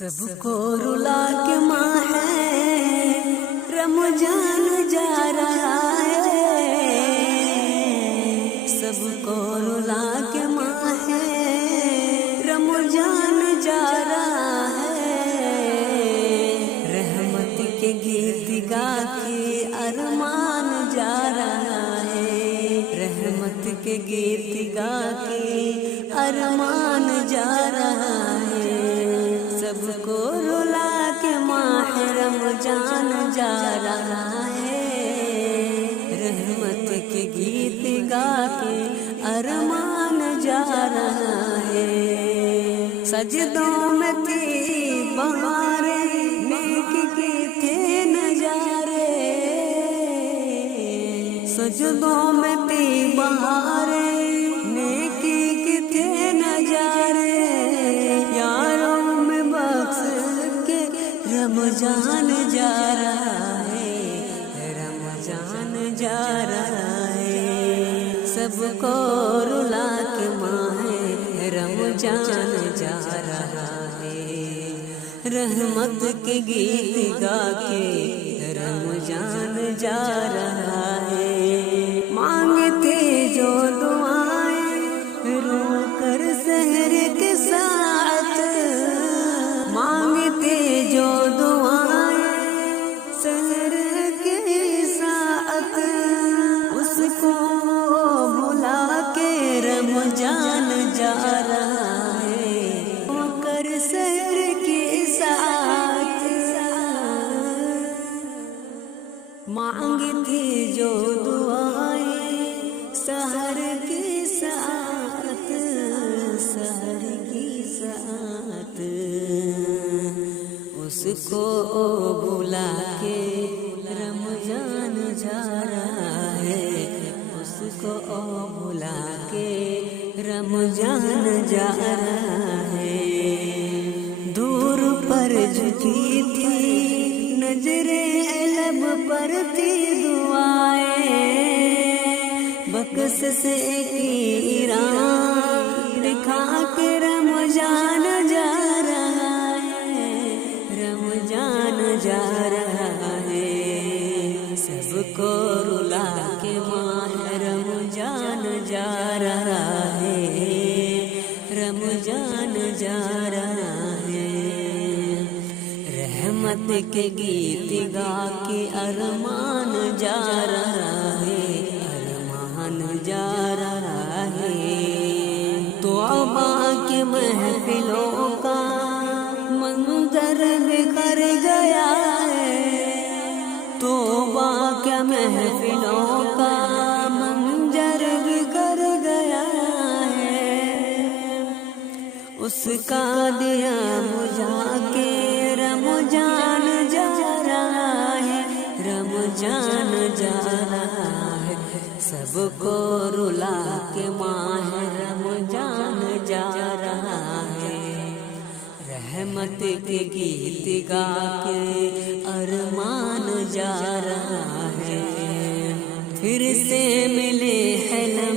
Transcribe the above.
سب کو رلا کے ماہ رمضان جا رہا ہے، سب کو رلا کے ماہ رمضان جا رہا ہے، رحمت کے گیت گا کے ارمان جا رہا ہے، رحمت کے گیت گا کے ارمان جا رہا ہے، سب کو رلا کے ماہ رمضان جا رہا ہے، رحمت کے گیت گا کے ارمان جا رہا ہے، سجدوں میں تھی بہاریں نیک کے تھے نظارے، سجدوں میں تھی بہاریں نیک کے تھے نظارے، رمضان جا رہا ہے، رمضان جا رہا ہے، سب کو رلا کے ماہ رمضان جا رہا ہے، رحمت کے گیت گا کے رمضان جا رہا ہے، مانگتے جو دعائیں رو کر سحر کے ساتھ، مانگتے جو دعائیں سحر کے ساتھ، اس کو بلا کے رمضان جا رہا ہے، کر سحر کے ساتھ، مانگتے جو دعائیں سحر کے ساتھ، سحر کے ساتھ، اس کو بلا کے رمضان جا رہا ہے، اس کو بلا کے رمضان جا رہا ہے، دور پر جھکی تھی نظریں لب پر تھی دعائیں، بکس سے ایران دکھا کے رمضان جا رہا ہے، رمضان جا رہا ہے، سب کو رلا کے ماہ رمضان جا رہا ہے، رمضان جا رہا ہے، رحمت کے گیت گا کے ارمان جا رہا ہے، ارمان جا رہا ہے، توبہ کی محفلوں کا منظر بکھر گیا ہے، توبہ کے محفلوں کا منظر بکھر گیا ہے، اس کا دیا بجھا کے رمضان جا رہا ہے، رمضان جا رہا ہے، سب کو رلا کے ماہ رمضان جا رہا ہے، رحمت کے گیت گا کے ارمان جا رہا ہے، پھر سے ملے ہیں